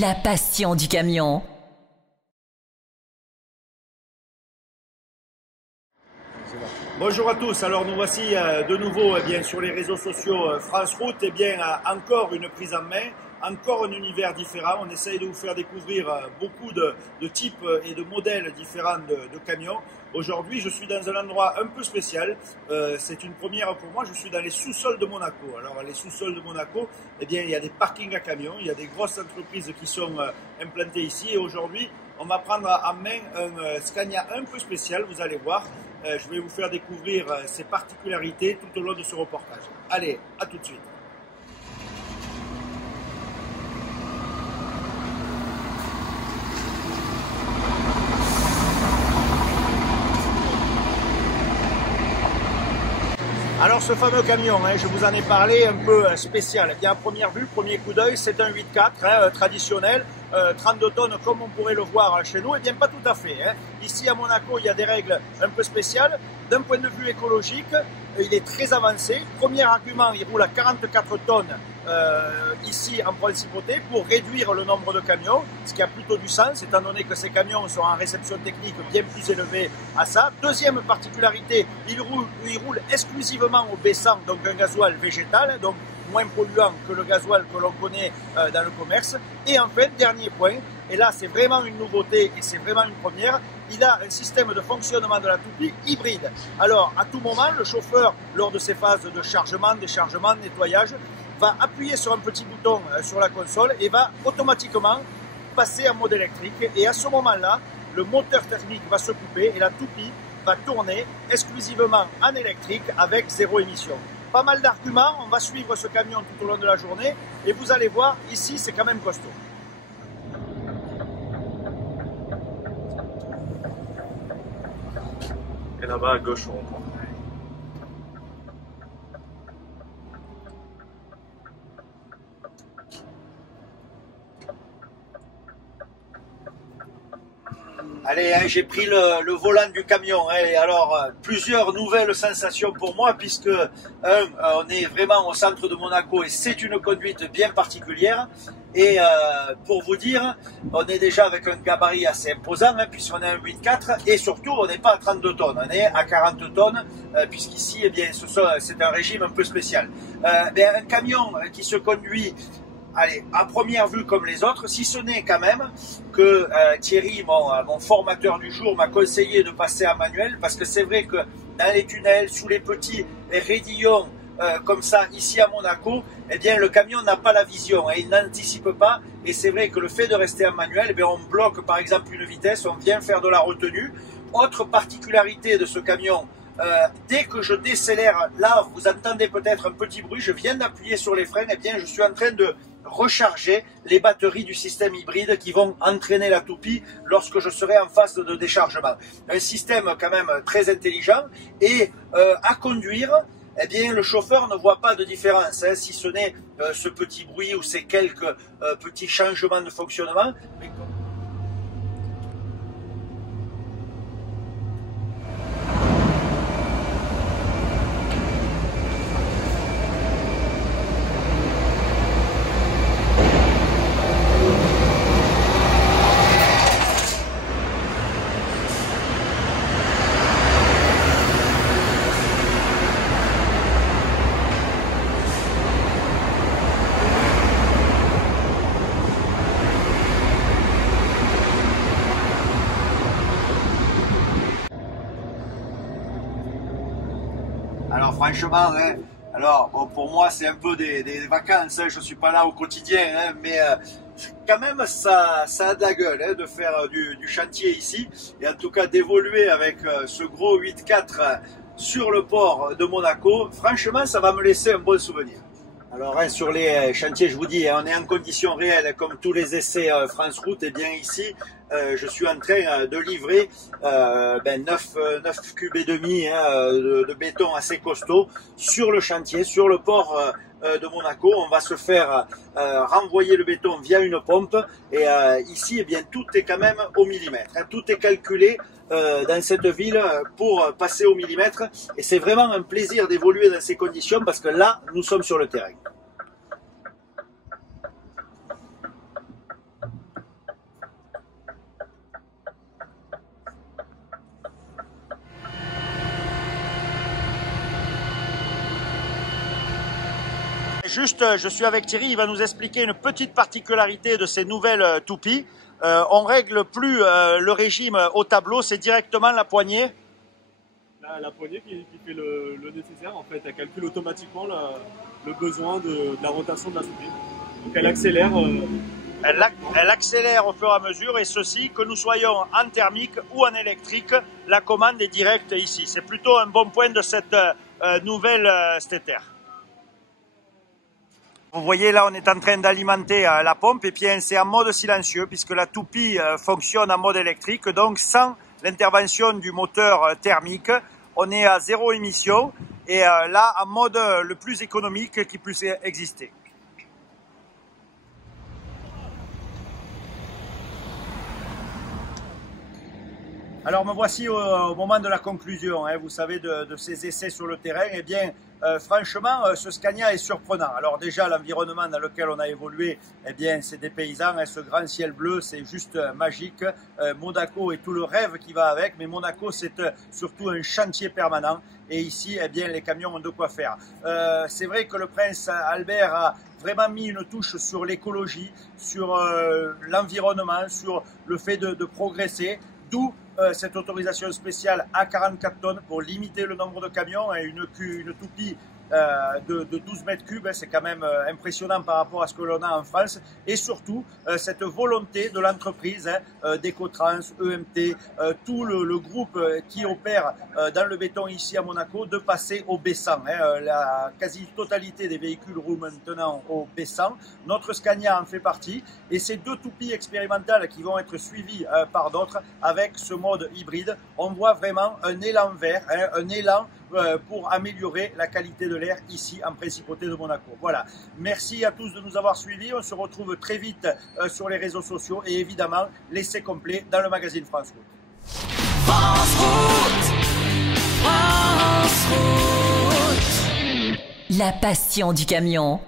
la passion du camion. Bonjour à tous, alors nous voici de nouveau sur les réseaux sociaux France Route, encore une prise en main, encore un univers différent. On essaye de vous faire découvrir beaucoup de types et de modèles différents de camions. Aujourd'hui je suis dans un endroit un peu spécial, c'est une première pour moi, je suis dans les sous-sols de Monaco. Alors les sous-sols de Monaco, il y a des parkings à camions, il y a des grosses entreprises qui sont implantées ici et aujourd'hui on va prendre en main un Scania un peu spécial, vous allez voir. Je vais vous faire découvrir ses particularités tout au long de ce reportage. Allez, à tout de suite. Alors ce fameux camion, je vous en ai parlé, un peu spécial. À première vue, premier coup d'œil, c'est un 8.4 traditionnel, 32 tonnes comme on pourrait le voir chez nous. Pas tout à fait. Ici à Monaco, il y a des règles un peu spéciales. D'un point de vue écologique, il est très avancé. Premier argument, il roule à 44 tonnes ici en principauté pour réduire le nombre de camions, ce qui a plutôt du sens étant donné que ces camions sont en réception technique bien plus élevée à ça. Deuxième particularité, il roule exclusivement au B100, donc un gasoil végétal, donc moins polluant que le gasoil que l'on connaît dans le commerce. Et enfin, dernier point, et là c'est vraiment une nouveauté et c'est vraiment une première, il a un système de fonctionnement de la toupie hybride. Alors à tout moment, le chauffeur, lors de ses phases de chargement, déchargement, nettoyage, va appuyer sur un petit bouton sur la console et va automatiquement passer en mode électrique. Et à ce moment-là, le moteur thermique va se couper et la toupie va tourner exclusivement en électrique avec zéro émission. Pas mal d'arguments, on va suivre ce camion tout au long de la journée et vous allez voir, ici c'est quand même costaud. Et là-bas à gauche on reprend. Allez, j'ai pris le volant du camion. Alors, plusieurs nouvelles sensations pour moi, puisque, on est vraiment au centre de Monaco et c'est une conduite bien particulière. Et pour vous dire, on est déjà avec un gabarit assez imposant, puisqu'on est un 8.4 et surtout, on n'est pas à 32 tonnes, on est à 40 tonnes, puisqu'ici, c'est un régime un peu spécial. Un camion qui se conduit à première vue comme les autres, si ce n'est quand même que Thierry, mon formateur du jour, m'a conseillé de passer à manuel, parce que c'est vrai que dans les tunnels, sous les petits raidillons comme ça, ici à Monaco, le camion n'a pas la vision, il n'anticipe pas, et c'est vrai que le fait de rester en manuel, on bloque par exemple une vitesse, on vient faire de la retenue. Autre particularité de ce camion, dès que je décélère, là vous entendez peut-être un petit bruit, je viens d'appuyer sur les freins, je suis en train de recharger les batteries du système hybride qui vont entraîner la toupie lorsque je serai en phase de déchargement. Un système quand même très intelligent et à conduire, le chauffeur ne voit pas de différence, si ce n'est ce petit bruit ou ces quelques petits changements de fonctionnement. Alors franchement, pour moi c'est un peu des vacances, je ne suis pas là au quotidien, mais quand même ça a de la gueule de faire du chantier ici, et en tout cas d'évoluer avec ce gros 8.4 sur le port de Monaco. Franchement ça va me laisser un bon souvenir. Alors sur les chantiers, je vous dis, on est en conditions réelles comme tous les essais France Route. Ici, je suis en train de livrer 9 cubes et demi de béton assez costaud sur le chantier, sur le port de Monaco. On va se faire renvoyer le béton via une pompe et ici, tout est quand même au millimètre. Tout est calculé dans cette ville pour passer au millimètre et c'est vraiment un plaisir d'évoluer dans ces conditions parce que là, nous sommes sur le terrain. juste, je suis avec Thierry, il va nous expliquer une petite particularité de ces nouvelles toupies. On règle plus le régime au tableau, c'est directement la poignée. La poignée qui fait le nécessaire, en fait, elle calcule automatiquement le besoin de la rotation de la toupie. Donc elle accélère. Elle accélère au fur et à mesure, et ceci, que nous soyons en thermique ou en électrique, la commande est directe ici. C'est plutôt un bon point de cette nouvelle Stetter. Vous voyez là, on est en train d'alimenter la pompe, et bien c'est en mode silencieux puisque la toupie fonctionne en mode électrique, donc sans l'intervention du moteur thermique, on est à 0 émission et là en mode le plus économique qui puisse exister. Alors me voici au moment de la conclusion, hein, vous savez, de ces essais sur le terrain. Eh bien, franchement, ce Scania est surprenant. Alors déjà, l'environnement dans lequel on a évolué, eh bien, c'est des paysans, hein, ce grand ciel bleu, c'est juste magique. Monaco et tout le rêve qui va avec, mais Monaco, c'est surtout un chantier permanent. Et ici, eh bien, les camions ont de quoi faire. C'est vrai que le prince Albert a vraiment mis une touche sur l'écologie, sur l'environnement, sur le fait de progresser, d'où cette autorisation spéciale à 44 tonnes pour limiter le nombre de camions, et une toupie de 12 mètres cubes, c'est quand même impressionnant par rapport à ce que l'on a en France, et surtout cette volonté de l'entreprise, d'Ecotrans, EMT, tout le groupe qui opère dans le béton ici à Monaco, de passer au B100. La quasi-totalité des véhicules roulent maintenant au B100. Notre Scania en fait partie, et ces deux toupies expérimentales qui vont être suivies par d'autres avec ce mode hybride, on voit vraiment un élan vert, un élan pour améliorer la qualité de l'air ici en Principauté de Monaco. Voilà, merci à tous de nous avoir suivis, on se retrouve très vite sur les réseaux sociaux, et évidemment l'essai complet dans le magazine France Route. France Route, France Route. La passion du camion.